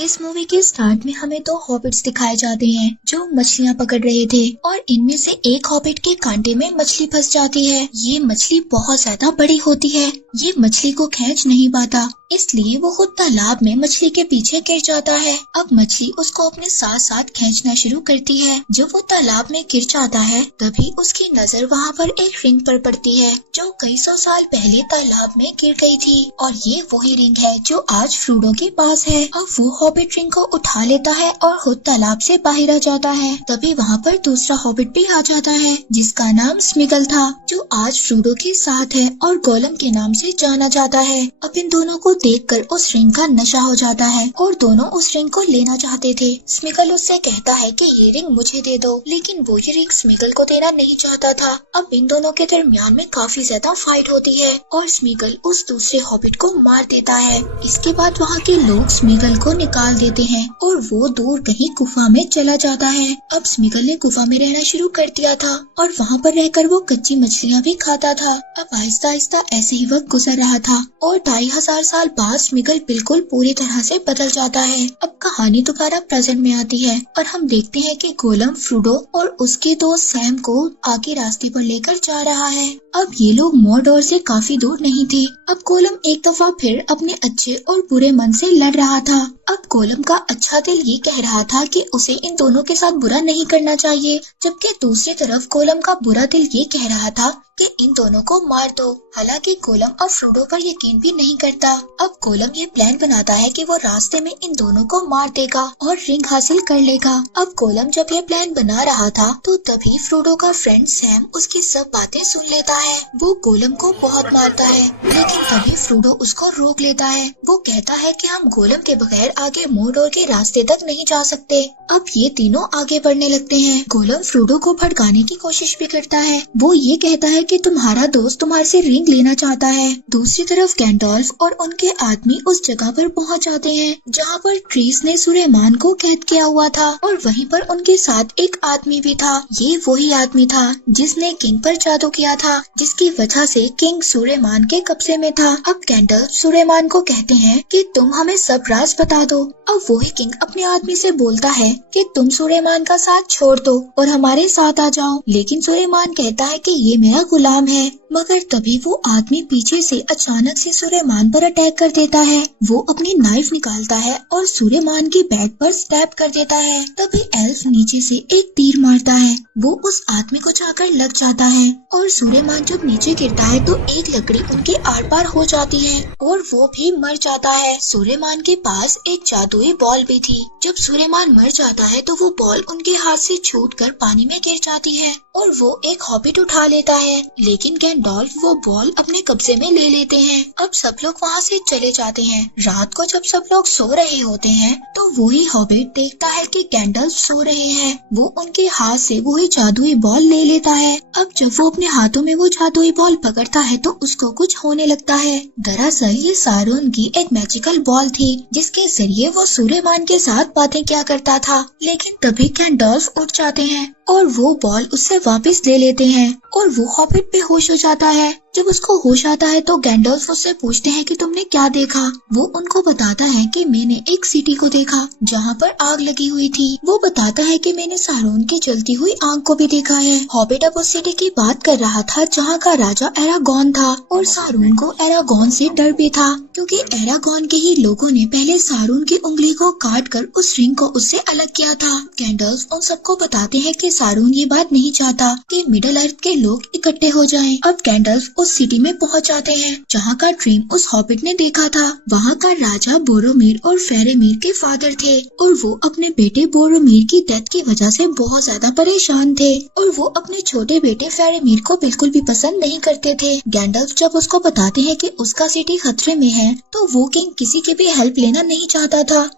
इस मूवी के स्टार्ट में हमें दो हॉबिट्स दिखाए जाते हैं जो मछलियाँ पकड़ रहे थे और इनमें से एक हॉबिट के कांटे में मछली फंस जाती है। ये मछली बहुत ज्यादा बड़ी होती है, ये मछली को खींच नहीं पाता, इसलिए वो खुद तालाब में मछली के पीछे गिर जाता है। अब मछली उसको अपने साथ साथ खींचना शुरू करती है। जब वो तालाब में गिर जाता है तभी उसकी नजर वहाँ पर एक रिंग पर पड़ती है जो कई सौ साल पहले तालाब में गिर गई थी और ये वही रिंग है जो आज फ्रोडो के पास है। अब वो हॉबिट रिंग को उठा लेता है और खुद तालाब से बाहर आ जाता है। तभी वहाँ पर दूसरा हॉबिट भी आ जाता है जिसका नाम स्मिगल था जो आज फ्रोडो के साथ है और गोलम के नाम से जाना जाता है। अब इन दोनों को देखकर उस रिंग का नशा हो जाता है और दोनों उस रिंग को लेना चाहते थे। स्मिगल उससे कहता है कि ये रिंग मुझे दे दो, लेकिन वो ये रिंग स्मिगल को देना नहीं चाहता था। अब इन दोनों के दरमियान में काफी ज्यादा फाइट होती है और स्मिगल उस दूसरे हॉबिट को मार देता है। इसके बाद वहाँ के लोग स्मिगल को निकाल देते हैं और वो दूर कहीं गुफा में चला जाता है। अब स्मिगल ने गुफा में रहना शुरू कर दिया था और वहाँ पर रहकर वो कच्ची मछलियाँ भी खाता था। अब आहिस्ता आहिस्ता ऐसे ही वक्त गुजर रहा था और 2500 साल बाद स्मिगल बिल्कुल पूरी तरह से बदल जाता है। अब कहानी दोबारा प्रेजेंट में आती है और हम देखते हैं कि गोलम फ्रोडो और उसके दोस्त सैम को आगे रास्ते पर लेकर जा रहा है। अब ये लोग मोरडोर से काफी दूर नहीं थे। अब गोलम एक दफा फिर अपने अच्छे और बुरे मन से लड़ रहा था। अब गोलम का अच्छा दिल ये कह रहा था कि उसे इन दोनों के साथ बुरा नहीं करना चाहिए, जबकि दूसरी तरफ गोलम का बुरा दिल ये कह रहा था कि इन दोनों को मार दो। हालांकि गोलम अब फ्रोडो पर यकीन भी नहीं करता। अब गोलम ये प्लान बनाता है कि वो रास्ते में इन दोनों को मार देगा और रिंग हासिल कर लेगा। अब गोलम जब ये प्लान बना रहा था तो तभी फ्रोडो का फ्रेंड सैम उसकी सब बातें सुन लेता है। वो गोलम को बहुत मारता है, लेकिन तभी फ्रोडो उसको रोक लेता है। वो कहता है कि हम गोलम के बगैर आगे मोरडोर के रास्ते तक नहीं जा सकते। अब ये तीनों आगे बढ़ने लगते हैं। गोलम फ्रोडो को भड़काने की कोशिश भी करता है। वो ये कहता है कि तुम्हारा दोस्त तुम्हारे से रिंग लेना चाहता है। दूसरी तरफ गैंडोल्फ और उनके आदमी उस जगह पर पहुंच जाते हैं जहां पर ट्रीस ने सुलेमान को कैद किया हुआ था और वहीं पर उनके साथ एक आदमी भी था। ये वही आदमी था जिसने किंग पर जादू किया था, जिसकी वजह से किंग सुलेमान के कब्जे में था। अब गैंडोल्फ सुलेमान को कहते हैं कि तुम हमें सब राज बता दो। अब वही किंग अपने आदमी से बोलता है कि तुम सुलेमान का साथ छोड़ दो और हमारे साथ आ जाओ, लेकिन सुलेमान कहता है कि ये मेरा गुलाम है। मगर तभी वो आदमी पीछे से अचानक से सुलेमान पर अटैक कर देता है। वो अपनी नाइफ निकालता है और सुलेमान की बैक पर स्टैब कर देता है। तभी एल्फ नीचे से एक तीर मारता है। वो उस आदमी को जाकर लग जाता है और सुलेमान जब नीचे गिरता है तो एक लकड़ी उनके आर पार हो जाती है और वो भी मर जाता है। सुलेमान के पास एक जादुई बॉल भी थी। जब सुलेमान मर जाता है तो वो बॉल उनके हाथ से छूटकर पानी में गिर जाती है और वो एक हॉबिट उठा लेता है, लेकिन गैंडोल्फ वो बॉल अपने कब्जे में ले लेते हैं। अब सब लोग वहाँ से चले जाते हैं। रात को जब सब लोग सो रहे होते हैं तो वही हॉबिट देखता है कि गैंडोल्फ सो रहे हैं। वो उनके हाथ से वही जादुई बॉल ले लेता है। अब जब वो अपने हाथों में वो जादुई बॉल पकड़ता है तो उसको कुछ होने लगता है। दरअसल ये सारून की एक मैजिकल बॉल थी जिसके जरिए वो सुलेमान के साथ बातें किया करता था। लेकिन तभी गैंडोल्फ उठ जाते हैं और वो बॉल उससे वापस ले लेते हैं और वो हॉबिट बेहोश हो जाता है। जब उसको होश आता है तो गैंडोल्फ उससे पूछते हैं कि तुमने क्या देखा। वो उनको बताता है कि मैंने एक सिटी को देखा जहाँ पर आग लगी हुई थी। वो बताता है कि मैंने सारून की जलती हुई आग को भी देखा है। हॉबिट अब उस सिटी की बात कर रहा था जहाँ का राजा एरागॉन था और सारून को एरागॉन से डर भी था क्योंकि एरागॉन के ही लोगों ने पहले सारून की उंगली को काट कर उस रिंग को उससे अलग किया था। गैंडोल्फ उन सबको बताते हैं कि सारून ये बात नहीं चाहता कि मिडल अर्थ के लोग इकट्ठे हो जाएं। अब गैंडोल्फ उस सिटी में पहुंच जाते हैं जहाँ का ड्रीम उस हॉबिट ने देखा था। वहाँ का राजा बोरोमीर और फेरेमीर के फादर थे और वो अपने बेटे बोरोमीर की डेथ की वजह से बहुत ज्यादा परेशान थे और वो अपने छोटे बेटे फेरेमीर को बिल्कुल भी पसंद नहीं करते थे। गैंडोल्फ जब उसको बताते हैं कि उसका सिटी खतरे में है तो वो किंग किसी की भी हेल्प लेना नहीं चाहता था।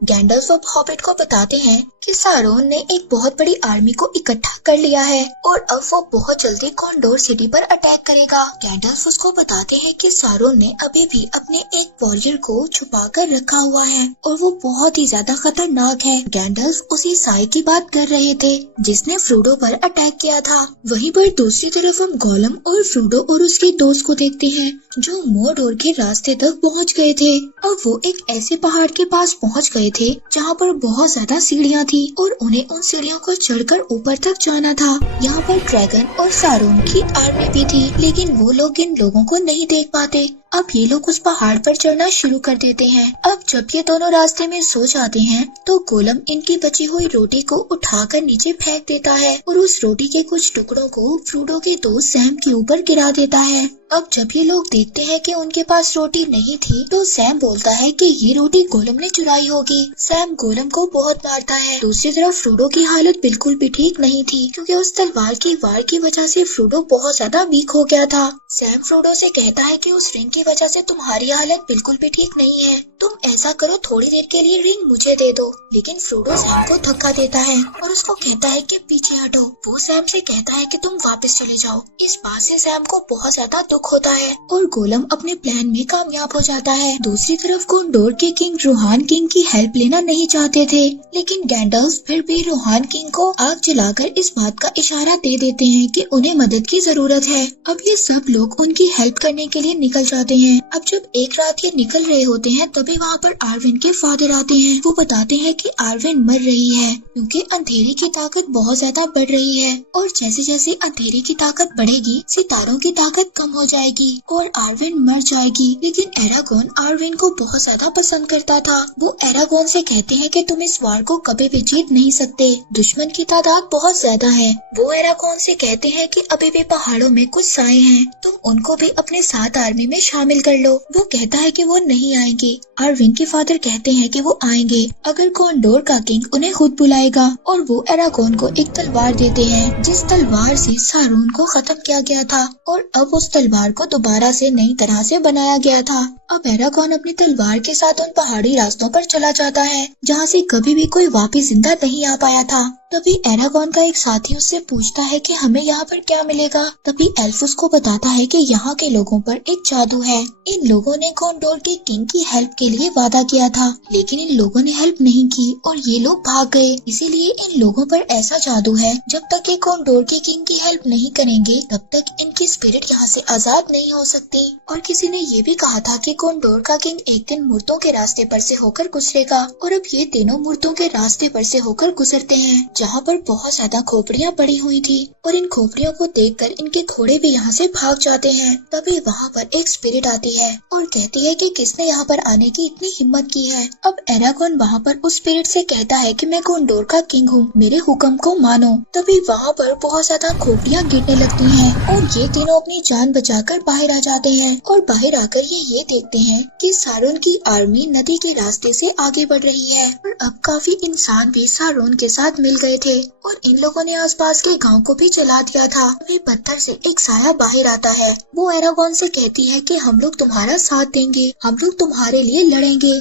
गैंडोल्फ अब हॉबिट को बताते हैं कि सारून ने एक बहुत बड़ी आर्मी को इकट्ठा कर लिया है और अब वो बहुत जल्दी कॉन्डोर सिटी पर अटैक करेगा। गैंडोल्फ उसको बताते हैं कि सारून ने अभी भी अपने एक वॉरियर को छुपा कर रखा हुआ है और वो बहुत ही ज्यादा खतरनाक है। गैंडोल्फ उसी साई की बात कर रहे थे जिसने फ्रोडो पर अटैक किया था। वहीं पर दूसरी तरफ हम गोलम और फ्रोडो और उसके दोस्त को देखते हैं जो मोरडोर के रास्ते तक पहुंच गए थे। अब वो एक ऐसे पहाड़ के पास पहुंच गए थे जहां पर बहुत ज्यादा सीढ़ियां थी और उन्हें उन सीढ़ियों को चढ़कर ऊपर तक जाना था। यहाँ पर ड्रैगन और सारून की आर्मी भी थी, लेकिन वो लोग इन लोगों को नहीं देख पाते। अब ये लोग उस पहाड़ पर चढ़ना शुरू कर देते हैं। अब जब ये दोनों रास्ते में सो जाते हैं तो गोलम इनकी बची हुई रोटी को उठाकर नीचे फेंक देता है और उस रोटी के कुछ टुकड़ों को फ्रोडो के दोस्त सैम के ऊपर गिरा देता है। अब जब ये लोग देखते हैं कि उनके पास रोटी नहीं थी तो सैम बोलता है कि ये रोटी गोलम ने चुराई होगी। सैम गोलम को बहुत मारता है। दूसरी तरफ फ्रोडो की हालत बिल्कुल भी ठीक नहीं थी, क्योंकि उस तलवार की वार की वजह से फ्रोडो बहुत ज्यादा वीक हो गया था। सैम फ्रोडो से कहता है कि उस रिंग की वजह से तुम्हारी हालत बिल्कुल भी ठीक नहीं है, तुम ऐसा करो थोड़ी देर के लिए रिंग मुझे दे दो। लेकिन फ्रोडो सैम को धक्का देता है और उसको कहता है कि पीछे हटो। वो सैम से कहता है कि तुम वापस चले जाओ। इस बात से सैम को बहुत ज्यादा दुख होता है और गोलम अपने प्लान में कामयाब हो जाता है। दूसरी तरफ गोंडोर के किंग रोहान किंग की हेल्प लेना नहीं चाहते थे, लेकिन गैंडल्फ फिर भी रोहान किंग को आग जलाकर इस बात का इशारा दे देते हैं कि उन्हें मदद की जरूरत है। अब ये सब लोग उनकी हेल्प करने के लिए निकल जाते हैं। अब जब एक रात ये निकल रहे होते हैं तभी वहाँ पर आर्विन के फादर आते हैं। वो बताते हैं कि आर्विन मर रही है क्योंकि अंधेरे की ताकत बहुत ज्यादा बढ़ रही है और जैसे जैसे अंधेरे की ताकत बढ़ेगी सितारों की ताकत कम हो जाएगी और आर्विन मर जाएगी। लेकिन एरागोन आर्विन को बहुत ज्यादा पसंद करता था। वो एरागोन से कहते हैं कि तुम इस वार को कभी भी जीत नहीं सकते, दुश्मन की तादाद बहुत ज्यादा है। वो एरागोन से कहते हैं कि अभी भी पहाड़ों में कुछ साए हैं, तुम उनको भी अपने साथ आर्मी में शामिल कर लो। वो कहता है कि वो नहीं आएंगे। आर्विन के फादर कहते हैं कि वो आएंगे अगर गोंडोर का किंग उन्हें खुद बुलाएगा और वो एरागोन को एक तलवार देते हैं जिस तलवार से सारून को खत्म किया गया था और अब उस तलवार को दोबारा से नई तरह से बनाया गया था। अब एरागोन अपनी तलवार के साथ उन पहाड़ी रास्तों पर चला जाता है जहाँ से कभी भी कोई वापस जिंदा नहीं आ पाया था। तभी एरागोन का एक साथी उससे पूछता है कि हमें यहाँ पर क्या मिलेगा। तभी एल्फ उसको बताता है कि यहाँ के लोगों पर एक जादू है। इन लोगों ने गोंडोर के किंग की हेल्प के लिए वादा किया था, लेकिन इन लोगों ने हेल्प नहीं की और ये लोग भाग गए। इसीलिए इन लोगों पर ऐसा जादू है, जब तक ये गोंडोर के किंग की हेल्प नहीं करेंगे तब तक इनकी स्पिरिट यहाँ से आजाद नहीं हो सकती। और किसी ने ये भी कहा था कि गोंडोर का किंग एक दिन मूर्तों के रास्ते पर से होकर गुजरेगा और अब ये तीनों मूर्तों के रास्ते पर से होकर गुजरते हैं जहाँ पर बहुत ज्यादा खोपड़ियाँ पड़ी हुई थी और इन खोपड़ियों को देखकर इनके घोड़े भी यहाँ से भाग जाते हैं। तभी वहाँ पर एक स्पिरिट आती है और कहती है कि किसने यहाँ पर आने की इतनी हिम्मत की है। अब एरागोन वहाँ पर उस स्पिरिट से कहता है कि मैं गोंडोर का किंग हूँ, मेरे हुक्म को मानो। तभी वहाँ पर बहुत ज्यादा खोपड़ियाँ गिरने लगती हैं और ये तीनों अपनी जान बचाकर बाहर आ जाते हैं और बाहर आकर ये देखते हैं कि सारून की आर्मी नदी के रास्ते से आगे बढ़ रही है और अब काफी इंसान भी सारून के साथ मिल गए थे और इन लोगों ने आसपास के गांव को भी जला दिया था। वे पत्थर से एक साया बाहर आता है। वो एरागोन से कहती है कि हम लोग तुम्हारा साथ देंगे, हम लोग तुम्हारे लिए लड़ेंगे।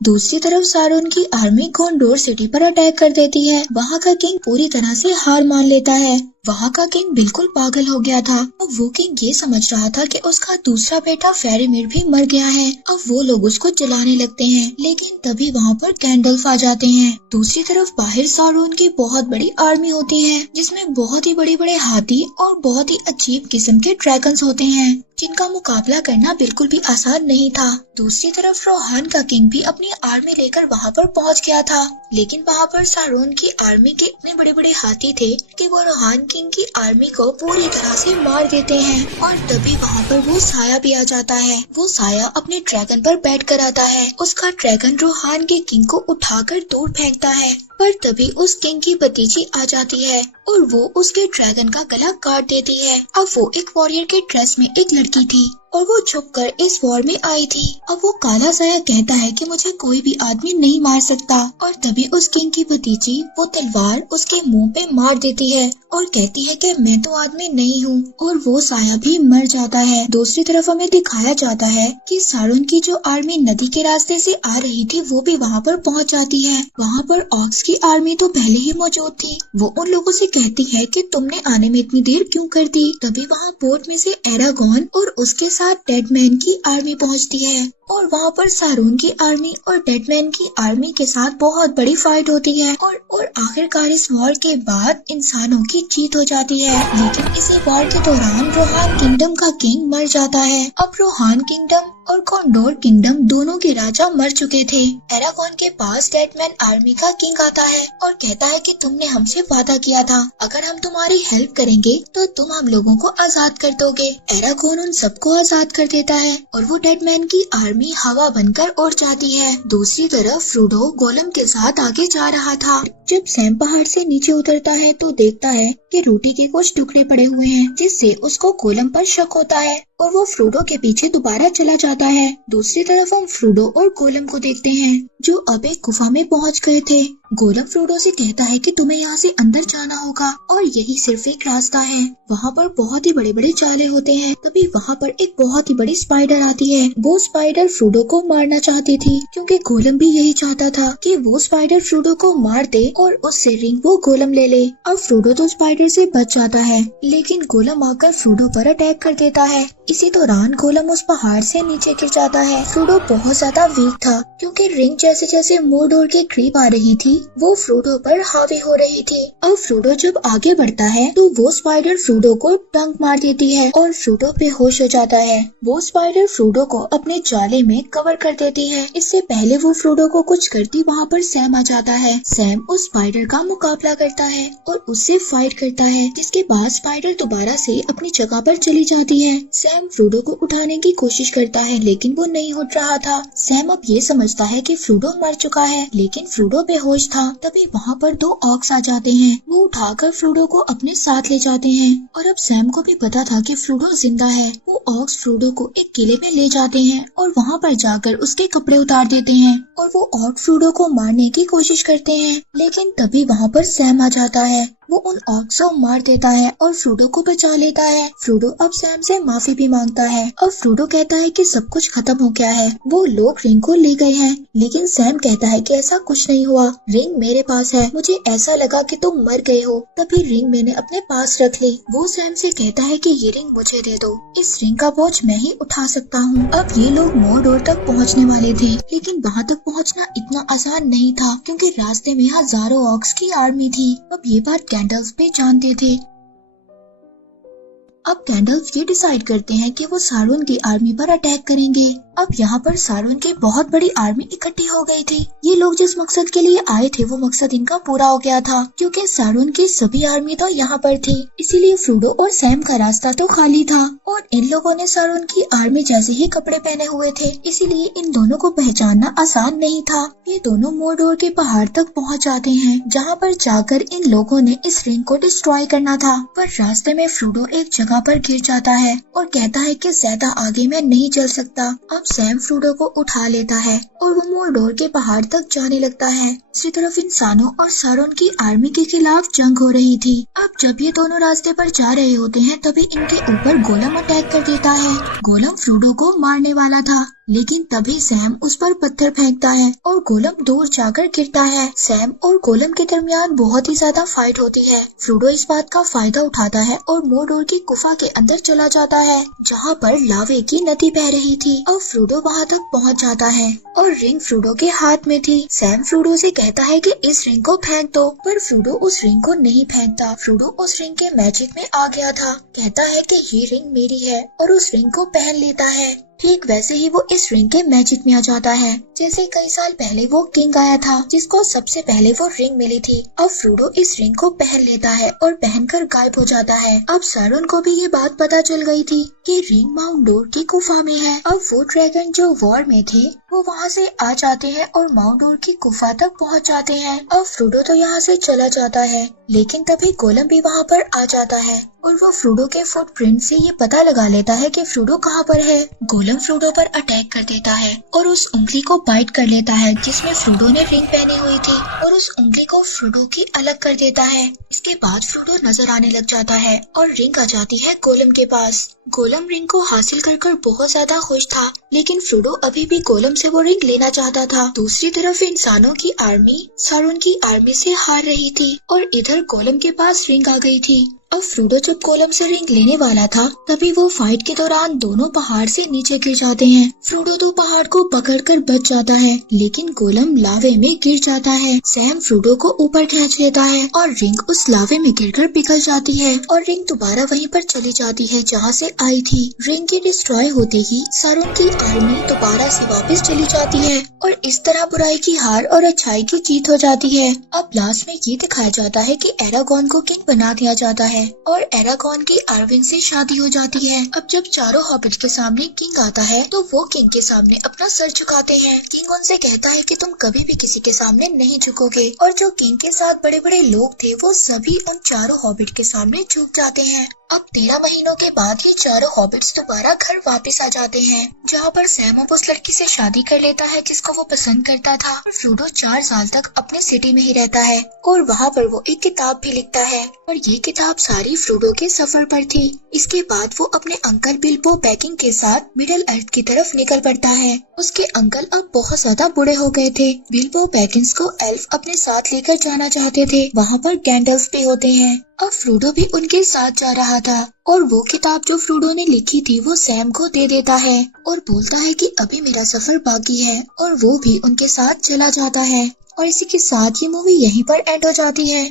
दूसरी तरफ सारून की आर्मी गोंडोर सिटी पर अटैक कर देती है। वहाँ का किंग पूरी तरह से हार मान लेता है। वहाँ का किंग बिल्कुल पागल हो गया था। अब वो किंग ये समझ रहा था कि उसका दूसरा बेटा फेरिमिर भी मर गया है। अब वो लोग उसको जलाने लगते हैं, लेकिन तभी वहाँ पर गैंडल्फ आ जाते हैं। दूसरी तरफ बाहर सारून की बहुत बड़ी आर्मी होती है जिसमें बहुत ही बड़े बड़े हाथी और बहुत ही अजीब किस्म के ड्रैगन्स होते हैं जिनका मुकाबला करना बिल्कुल भी आसान नहीं था। दूसरी तरफ रोहान का किंग भी अपनी आर्मी लेकर वहाँ पर पहुँच गया था, लेकिन वहाँ पर सारून की आर्मी के इतने बड़े बड़े हाथी थे कि वो रोहान किंग की आर्मी को पूरी तरह से मार देते हैं। और तभी वहाँ पर वो साया भी आ जाता है। वो साया अपने ड्रैगन पर बैठ कर आता है। उसका ड्रैगन रोहान के किंग को उठाकर दूर फेंकता है, पर तभी उस किंग की भतीजी आ जाती है और वो उसके ड्रैगन का गला काट देती है। अब वो एक वॉरियर के ड्रेस में एक लड़की थी और वो छुपकर इस वॉर में आई थी। अब वो काला साया कहता है कि मुझे कोई भी आदमी नहीं मार सकता और तभी उस किंग की भतीजी वो तलवार उसके मुंह पे मार देती है और कहती है कि मैं तो आदमी नहीं हूँ और वो साया भी मर जाता है। दूसरी तरफ हमें दिखाया जाता है कि सारून की जो आर्मी नदी के रास्ते से आ रही थी वो भी वहाँ पर पहुँच जाती है। वहाँ पर ऑक्स की आर्मी तो पहले ही मौजूद थी। वो उन लोगों से कहती है कि तुमने आने में इतनी देर क्यों कर दी। तभी वहाँ बोट में से एरागोन और उसके साथ डेडमैन की आर्मी पहुंचती है और वहाँ पर सारून की आर्मी और डेडमैन की आर्मी के साथ बहुत बड़ी फाइट होती है और आखिरकार इस वॉर के बाद इंसानों की जीत हो जाती है। लेकिन इसी वॉर के दौरान रोहान किंगडम का किंग मर जाता है। अब रोहान किंगडम और कॉन्डोर किंगडम दोनों के राजा मर चुके थे। एरागॉन के पास डेडमैन आर्मी का किंग आता है और कहता है कि तुमने हमसे वादा किया था, अगर हम तुम्हारी हेल्प करेंगे तो तुम हम लोगों को आजाद कर दोगे। एरागॉन उन सबको आजाद कर देता है और वो डेडमैन की आर्मी हवा बनकर उड़ जाती है। दूसरी तरफ फ्रोडो गोलम के साथ आगे जा रहा था। जब सैम पहाड़ से नीचे उतरता है तो देखता है कि रोटी के कुछ टुकड़े पड़े हुए हैं, जिससे उसको गोलम पर शक होता है और वो फ्रोडो के पीछे दोबारा चला जाता है। दूसरी तरफ हम फ्रोडो और गोलम को देखते हैं जो अब एक गुफा में पहुंच गए थे। गोलम फ्रोडो से कहता है कि तुम्हें यहाँ से अंदर जाना होगा और यही सिर्फ एक रास्ता है। वहाँ पर बहुत ही बड़े बड़े जाले होते हैं। तभी वहाँ पर एक बहुत ही बड़ी स्पाइडर आती है। वो स्पाइडर फ्रोडो को मारना चाहती थी क्योंकि गोलम भी यही चाहता था कि वो स्पाइडर फ्रोडो को मार दे और उससे रिंग वो गोलम ले ले। अब फ्रोडो तो स्पाइडर से बच जाता है, लेकिन गोलम आकर फ्रोडो पर अटैक कर देता है। इसी दौरान गोलम उस पहाड़ से नीचे गिर जाता है। फ्रोडो बहुत ज्यादा वीक था क्योंकि रिंग जैसे जैसे मोड़ोड़ के करीब आ रही थी वो फ्रोडो पर हावी हो रही थी। अब फ्रोडो जब आगे बढ़ता है तो वो स्पाइडर फ्रोडो को डंक मार देती है और फ्रोडो बेहोश हो जाता है। वो स्पाइडर फ्रोडो को अपने जाले में कवर कर देती है। इससे पहले वो फ्रोडो को कुछ करती वहाँ पर सैम आ जाता है। सैम उस स्पाइडर का मुकाबला करता है और उससे फाइट करता है, जिसके बाद स्पाइडर दोबारा से अपनी जगह पर चली जाती है। सैम फ्रोडो को उठाने की कोशिश करता है लेकिन वो नहीं उठ रहा था। सैम अब ये समझता है कि फ्रोडो मर चुका है, लेकिन फ्रोडो बेहोश था। तभी वहाँ पर दो ऑक्स आ जाते हैं। वो उठाकर फ्रोडो को अपने साथ ले जाते हैं और अब सैम को भी पता था कि फ्रोडो जिंदा है। वो ऑक्स फ्रोडो को एक किले में ले जाते हैं और वहाँ पर जाकर उसके कपड़े उतार देते हैं और वो ऑक्स फ्रोडो को मारने की कोशिश करते हैं, लेकिन तभी वहाँ पर सैम आ जाता है। वो उन ऑक्स को मार देता है और फ्रोडो को बचा लेता है। फ्रोडो अब सैम से माफी भी मांगता है। अब फ्रोडो कहता है कि सब कुछ खत्म हो गया है, वो लोग रिंग को ले गए हैं, लेकिन सैम कहता है कि ऐसा कुछ नहीं हुआ, रिंग मेरे पास है, मुझे ऐसा लगा कि तुम मर गए हो, तभी रिंग मैंने अपने पास रख ली। वो सैम से कहता है कि ये रिंग मुझे दे दो, इस रिंग का बोझ मैं ही उठा सकता हूँ। अब ये लोग मोरडोर तक पहुँचने वाले थे, लेकिन वहाँ तक पहुँचना इतना आसान नहीं था क्योंकि रास्ते में हजारों ऑक्स की आर्मी थी। अब ये बात गैंडल्फ भी जानते थे। अब गैंडल्फ ये डिसाइड करते हैं कि वो सारून की आर्मी पर अटैक करेंगे। अब यहाँ पर सारून की बहुत बड़ी आर्मी इकट्ठी हो गई थी। ये लोग जिस मकसद के लिए आए थे वो मकसद इनका पूरा हो गया था क्योंकि सारून की सभी आर्मी तो यहाँ पर थी, इसीलिए फ्रोडो और सैम का रास्ता तो खाली था और इन लोगों ने सारून की आर्मी जैसे ही कपड़े पहने हुए थे, इसीलिए इन दोनों को पहचानना आसान नहीं था। ये दोनों मोरडोर के पहाड़ तक पहुँच जाते हैं, जहाँ पर जाकर इन लोगों ने इस रिंग को डिस्ट्रॉय करना था, पर रास्ते में फ्रोडो एक जगह पर गिर जाता है और कहता है कि ज्यादा आगे मैं नहीं चल सकता। अब सैम फ्रोडो को उठा लेता है और वो मोरडोर के पहाड़ तक जाने लगता है। दूसरी तरफ इंसानों और सारून की आर्मी के खिलाफ जंग हो रही थी। अब जब ये दोनों रास्ते पर जा रहे होते हैं तभी इनके ऊपर गोलम अटैक कर देता है। गोलम फ्रोडो को मारने वाला था, लेकिन तभी सैम उस पर पत्थर फेंकता है और गोलम दूर जाकर गिरता है। सैम और गोलम के दरमियान बहुत ही ज्यादा फाइट होती है। फ्रोडो इस बात का फायदा उठाता है और मोरडोर की गुफा के अंदर चला जाता है, जहाँ पर लावे की नदी बह रही थी। अब फ्रोडो वहाँ तक पहुँच जाता है और रिंग फ्रोडो के हाथ में थी। सैम फ्रोडो से कहता है कि इस रिंग को फेंक दो, पर फ्रोडो उस रिंग को नहीं फेंकता। फ्रोडो उस रिंग के मैजिक में आ गया था, कहता है कि ये रिंग मेरी है और उस रिंग को पहन लेता है। ठीक वैसे ही वो इस रिंग के मैजिक में आ जाता है, जैसे कई साल पहले वो किंग आया था जिसको सबसे पहले वो रिंग मिली थी। अब फ्रोडो इस रिंग को पहन लेता है और पहनकर गायब हो जाता है। अब सारून को भी ये बात पता चल गई थी कि रिंग माउंट डोर की गुफा में है। अब वो ड्रैगन जो वॉर में थे वो वहाँ से आ जाते हैं और माउंट डोर की गुफा तक पहुँच जाते हैं। अब फ्रोडो तो यहाँ से चला जाता है, लेकिन तभी गोलम भी वहाँ पर आ जाता है और वो फ्रोडो के फुटप्रिंट से ये पता लगा लेता है कि फ्रोडो कहाँ पर है। गोलम फ्रोडो पर अटैक कर देता है और उस उंगली को बाइट कर लेता है जिसमें फ्रोडो ने रिंग पहनी हुई थी और उस उंगली को फ्रोडो की अलग कर देता है। इसके बाद फ्रोडो नजर आने लग जाता है और रिंग आ जाती है गोलम के पास। गोलम रिंग को हासिल कर बहुत ज्यादा खुश था, लेकिन फ्रोडो अभी भी गोलम से वो रिंग लेना चाहता था। दूसरी तरफ इंसानों की आर्मी सारून की आर्मी से हार रही थी और इधर गोलम के पास रिंग आ गई थी। अब फ्रोडो जब गोलम से रिंग लेने वाला था तभी वो फाइट के दौरान दोनों पहाड़ से नीचे गिर जाते हैं। फ्रोडो तो पहाड़ को पकड़कर बच जाता है लेकिन गोलम लावे में गिर जाता है। सैम फ्रोडो को ऊपर खींच लेता है और रिंग उस लावे में गिरकर पिघल जाती है और रिंग दोबारा वहीं पर चली जाती है जहाँ से आई थी। रिंग के डिस्ट्रॉय होते ही सारुन की आर्मी दोबारा से वापस चली जाती है और इस तरह बुराई की हार और अच्छाई की जीत हो जाती है। अब लास्ट में ये दिखाया जाता है कि एरागॉन को किंग बना दिया जाता है और एरागॉन की आर्विन से शादी हो जाती है। अब जब चारों हॉबिट के सामने किंग आता है तो वो किंग के सामने अपना सर झुकाते हैं। किंग उनसे कहता है कि तुम कभी भी किसी के सामने नहीं झुकोगे और जो किंग के साथ बड़े बड़े लोग थे वो सभी उन चारों हॉबिट के सामने झुक जाते हैं। अब 13 महीनों के बाद ये चारों हॉबिट्स दोबारा घर वापस आ जाते हैं जहाँ पर सैम अब उस लड़की से शादी कर लेता है जिसको वो पसंद करता था और फ्रोडो 4 साल तक अपने सिटी में ही रहता है और वहाँ पर वो एक किताब भी लिखता है और ये किताब सारी फ्रोडो के सफर पर थी। इसके बाद वो अपने अंकल बिल्बो बैगिंग के साथ मिडिल अर्थ की तरफ निकल पड़ता है। उसके अंकल अब बहुत ज्यादा बूढ़े हो गए थे। बिल्बो बैगिंग्स को एल्फ अपने साथ लेकर जाना चाहते थे। वहाँ पर गैंडल्फ भी होते हैं। अब फ्रोडो भी उनके साथ जा रहा था और वो किताब जो फ्रोडो ने लिखी थी वो सैम को दे देता है और बोलता है कि अभी मेरा सफर बाकी है और वो भी उनके साथ चला जाता है। और इसी के साथ ये मूवी यहीं पर एंड हो जाती है।